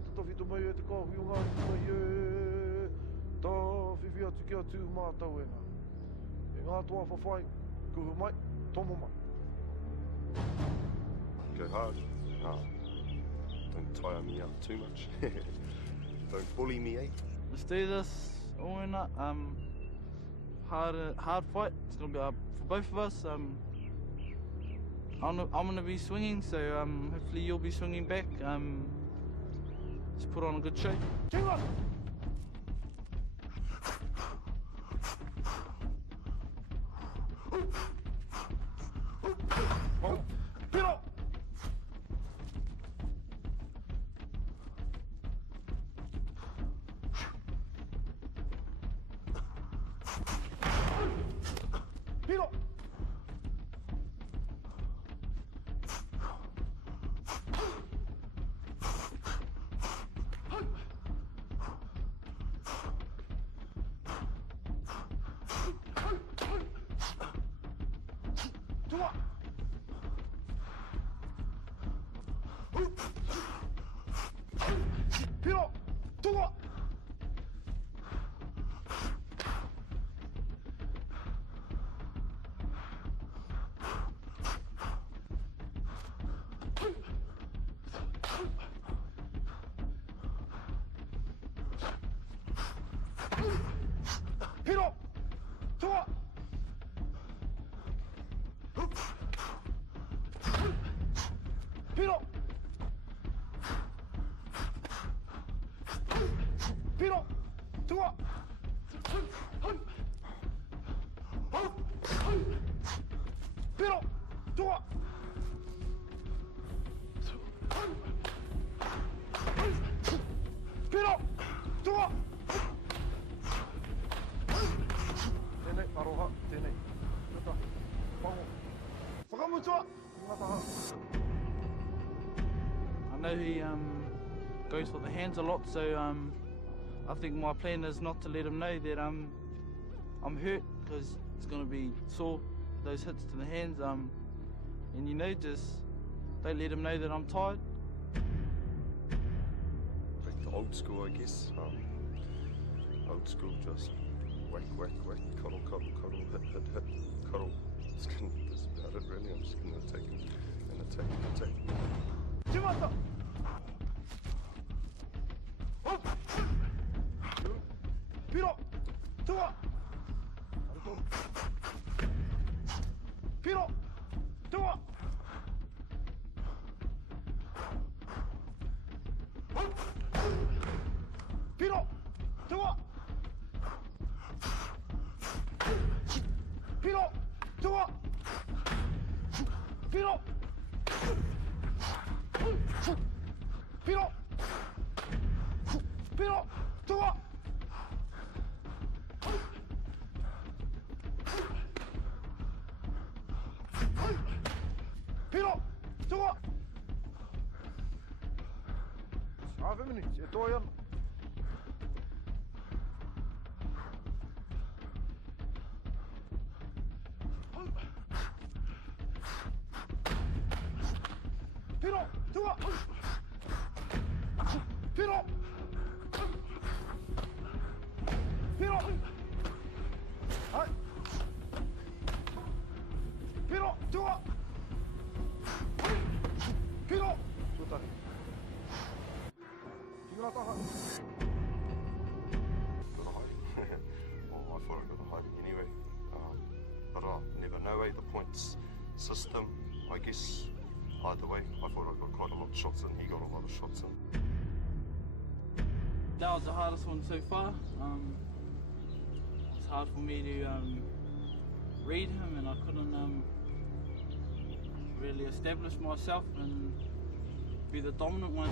te tofi tu mai e te kahui o ngāri tu mai e. Tā whiwhi atu ki atu mātau e ngā. E ngā toa whawhai, kuhu mai, tomo mai. Go hard. Don't tire me up too much. Don't bully me, eh? Let's do this, Owen. Hard fight. It's gonna be for both of us. I'm gonna be swinging, so hopefully you'll be swinging back. Let's put on a good show. I know he goes for the hands a lot, so I think my plan is not to let him know that I'm hurt, because it's going to be sore, those hits to the hands, and you know, just don't let him know that I'm tired. Back to old school, I guess. Old school, just whack, whack, whack, cuddle, cuddle, cuddle, hit, hit, hit, cuddle. That's about it, really. I'm just going to attack him and attack and attack. Taumata! Piro! Toa! Piro! Toa! Piro! Toa! Piro! Toa! Piro! Piro! Piro! Toa! Piro! Toa! 7 minutes, je Owen. Piro! Toa! Piro! Piro! Hai! Piro! Toa! Piro! Sutari. Tinggal tahan. Got a hiding. Well, I thought I got a hiding anyway. But I never know, eh? The points system, I guess. Either way, I thought I got quite a lot of shots in, he got a lot of shots in. That was the hardest one so far. It's hard for me to read him, and I couldn't really establish myself and be the dominant one.